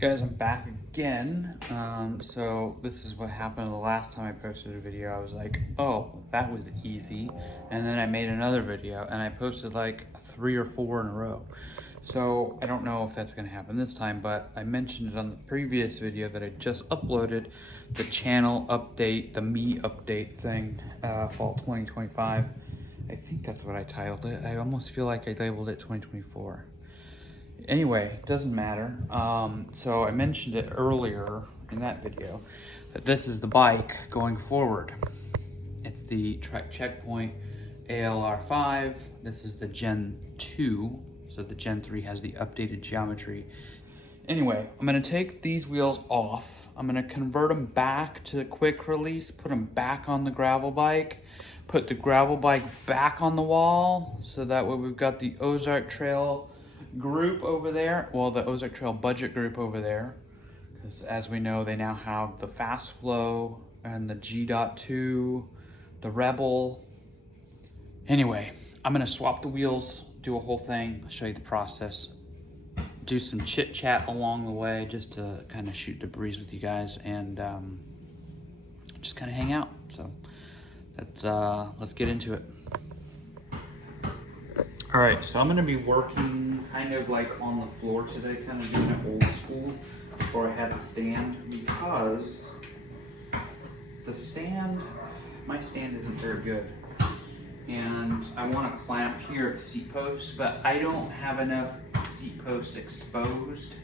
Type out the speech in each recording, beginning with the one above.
Guys, I'm back again. So this is what happened the last time I posted a video. I was like, oh, that was easy. And then I made another video and I posted like 3 or 4 in a row. So I don't know if that's gonna happen this time, but I mentioned it on the previous video that I just uploaded, the channel update, the me update thing, fall 2025. I think that's what I titled it. I almost feel like I labeled it 2024. Anyway, it doesn't matter. So I mentioned it earlier in that video that this is the bike going forward. It's the Trek Checkpoint ALR5. This is the Gen 2, so the Gen 3 has the updated geometry. Anyway, I'm gonna take these wheels off. I'm gonna convert them back to the quick release, put them back on the gravel bike, put the gravel bike back on the wall, so that way we've got the OZARK Trail group over there, well, the OZARK Trail budget group over there, because as we know, they now have the Fast Flow and the G.2, the Rebel. Anyway, I'm gonna swap the wheels, do a whole thing, I'll show you the process, do some chit chat along the way just to kind of shoot the breeze with you guys and just kind of hang out. So that's let's get into it. All right, so I'm gonna be working kind of like on the floor today, kind of doing it old school before I had the stand, because the stand, my stand isn't very good. And I want to clamp here at the seat post, but I don't have enough seat post exposed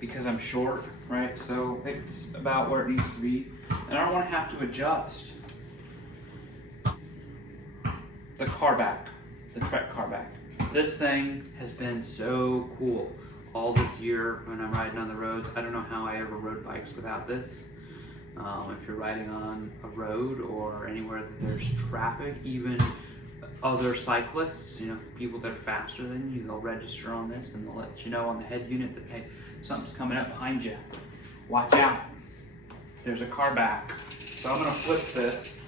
because I'm short, right? So it's about where it needs to be. And I don't want to have to adjust the car back, the Trek car back. This thing has been so cool all this year when I'm riding on the roads. I don't know how I ever rode bikes without this. If you're riding on a road or anywhere that there's traffic, even other cyclists, you know, people that are faster than you, they'll register on this and they'll let you know on the head unit that, hey, something's coming up behind you. Watch out. There's a car back. So I'm gonna flip this,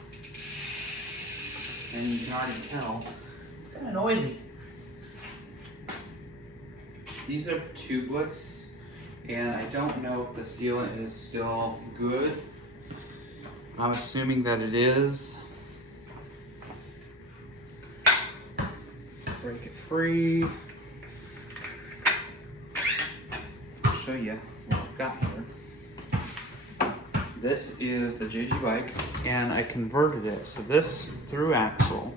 and you can already tell, it's kind of noisy. These are tubeless, and I don't know if the sealant is still good. I'm assuming that it is. Break it free. I'll show you what I've got here. This is the JG bike, and I converted it. So this through axle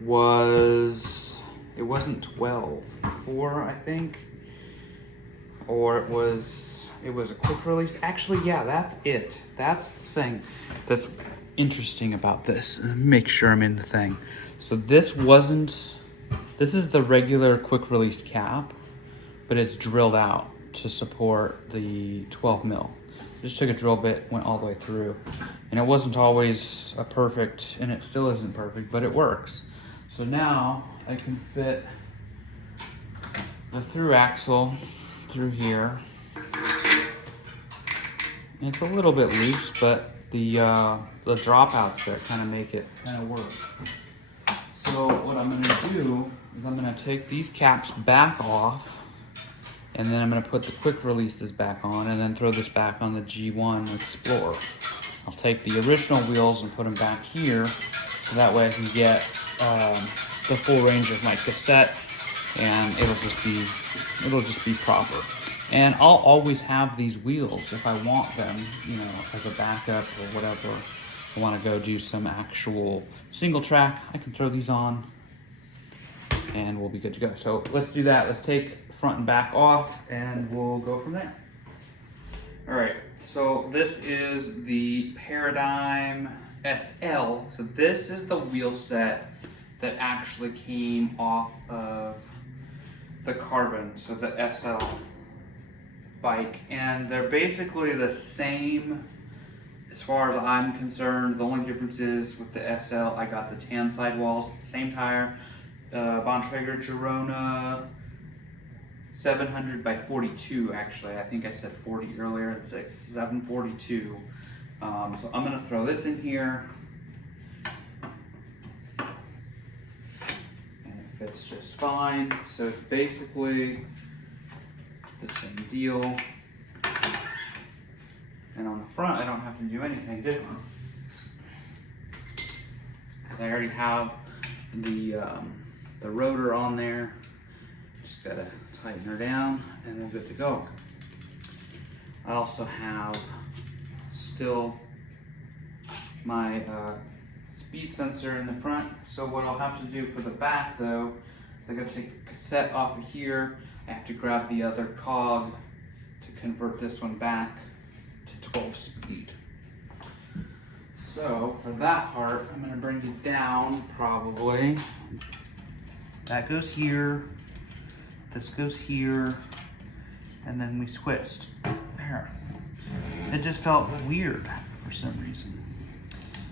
was, it wasn't 12, 4 I think, or it was a quick release. Actually, yeah, that's it. That's the thing that's interesting about this. Make sure I'm in the thing. So this is the regular quick release cap, but it's drilled out to support the 12 mil. Just took a drill bit, went all the way through. And it wasn't always a perfect, and it still isn't perfect, but it works. So now I can fit the through axle through here. It's a little bit loose, but the dropouts there kind of make it kind of work. So what I'm gonna do is I'm gonna take these caps back off, and then I'm gonna put the quick releases back on, and then throw this back on the G1 Explorer. I'll take the original wheels and put them back here, so that way I can get the full range of my cassette, and it'll just be proper. And I'll always have these wheels if I want them, you know, as a backup or whatever. I want to go do some actual single track, I can throw these on and we'll be good to go. So let's do that. Let's take front and back off and we'll go from there. All right, so this is the Paradigm SL. So this is the wheel set that actually came off of the Carbon, so the SL bike, and they're basically the same as far as I'm concerned. The only difference is with the SL, I got the tan sidewalls, same tire, Bontrager Girona 700 by 42 actually. I think I said 40 earlier, it's like 742. So I'm gonna throw this in here, and it fits just fine. So it's basically the same deal. And on the front, I don't have to do anything different. Because I already have the rotor on there. Just gotta tighten her down and we're good to go. I also have still my speed sensor in the front. So what I'll have to do for the back though, is I gotta take the cassette off of here. I have to grab the other cog to convert this one back to 12 speed. So for that part, I'm gonna bring it down probably. That goes here, this goes here, and then we switched. There. It just felt weird for some reason.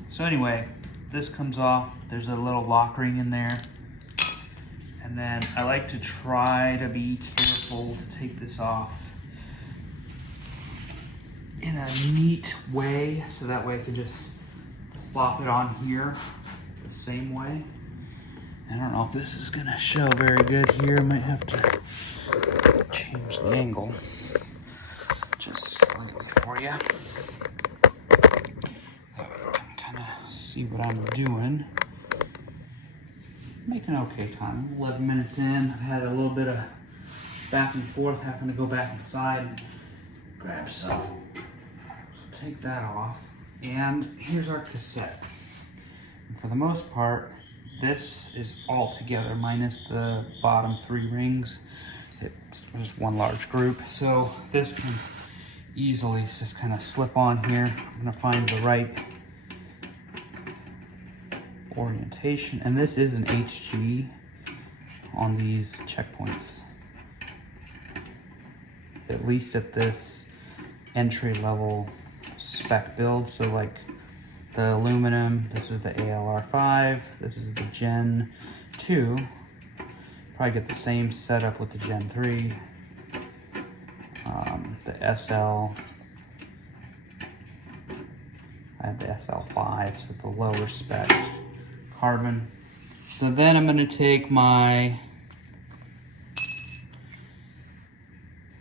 So anyway, this comes off. There's a little lock ring in there. And then I like to try to be careful to take this off in a neat way, so that way I can just plop it on here the same way. I don't know if this is gonna show very good here. I might have to change the angle just slightly for you. That way you can kind of see what I'm doing. Making okay time. 11 minutes in. I've had a little bit of back and forth, having to go back inside and grab stuff. So take that off. And here's our cassette. And for the most part, this is all together minus the bottom 3 rings. It's just one large group. So this can easily just kind of slip on here. I'm gonna find the right orientation, and this is an HG on these checkpoints, at least at this entry level spec build. So like the aluminum, this is the ALR5, this is the Gen 2, probably get the same setup with the Gen 3, the SL, I have the SL5, so the lower spec carbon. So then I'm going to take my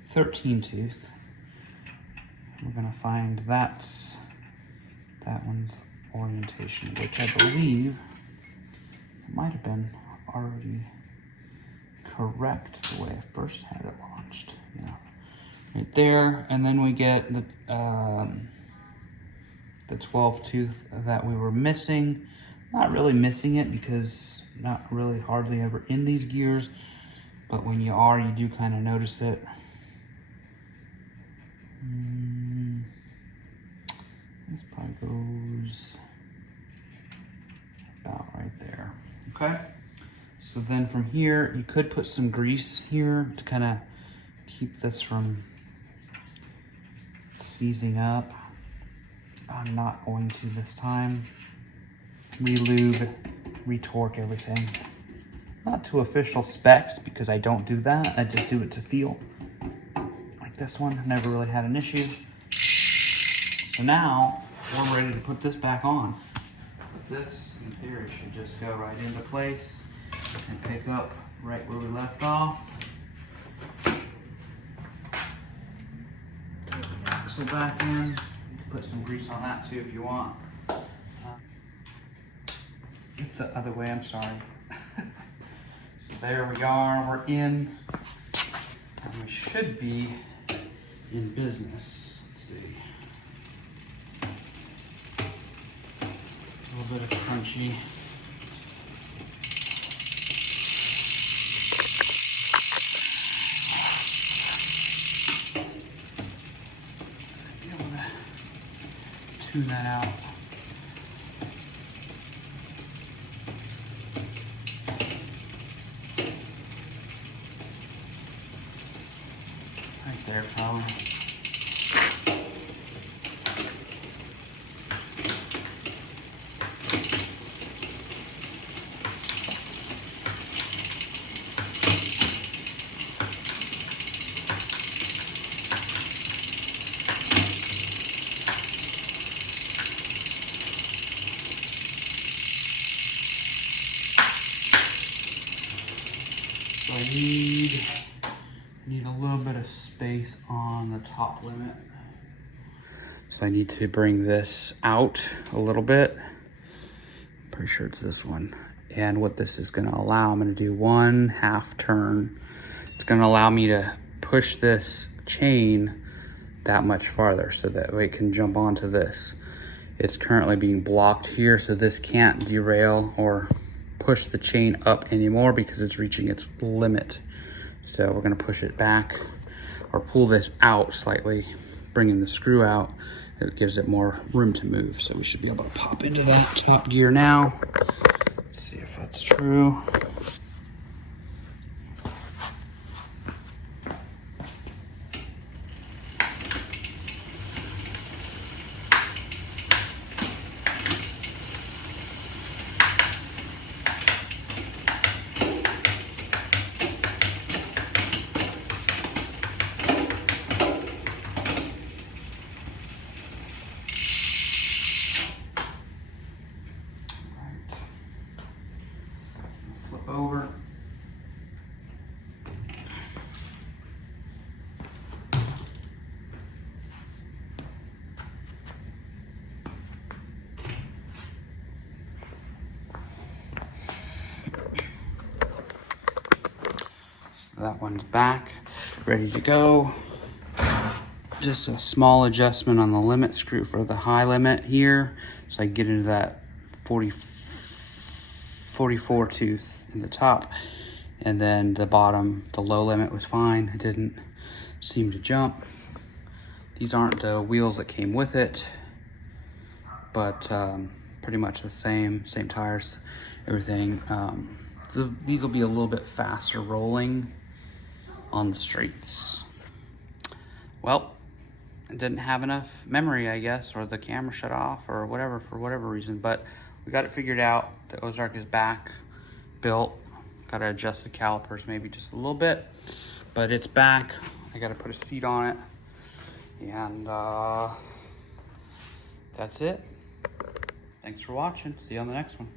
13 tooth. We're going to find that one's orientation, which I believe might have been already correct the way I first had it launched. Yeah, right there. And then we get the 12 tooth that we were missing. Not really missing it because not really hardly ever in these gears, but when you are, you do kind of notice it. This probably goes about right there. Okay. So then from here, you could put some grease here to kind of keep this from seizing up. I'm not going to this time. Re-lube, re-torque everything. Not to official specs because I don't do that. I just do it to feel. Like this one, never really had an issue. So now we're ready to put this back on. But this, in theory, should just go right into place and pick up right where we left off. Take the axle back in. You can put some grease on that too if you want. It's the other way, I'm sorry. So there we are, we're in. And we should be in business. Let's see. A little bit of crunchy. Be able to tune that out. There, probably. So I need Need a little bit of space on the top limit. So I need to bring this out a little bit. Pretty sure it's this one. And what this is gonna allow, I'm gonna do 1/2 turn. It's gonna allow me to push this chain that much farther so that way it can jump onto this. It's currently being blocked here, so this can't derail or push the chain up anymore because it's reaching its limit. So we're gonna push it back or pull this out slightly, bringing the screw out. It gives it more room to move. So we should be able to pop into that top gear now. Let's see if that's true. Flip over. So that one's back, ready to go. Just a small adjustment on the limit screw for the high limit here, so I can get into that 44 tooth in the top, and then the bottom, the low limit was fine. It didn't seem to jump. These aren't the wheels that came with it, but pretty much the same tires, everything. So these will be a little bit faster rolling on the streets. Well, I didn't have enough memory, I guess, or the camera shut off or whatever, for whatever reason, but we got it figured out. The OZARK is back, built. Got to adjust the calipers maybe just a little bit, but it's back. I got to put a seat on it, and that's it. Thanks for watching. See you on the next one.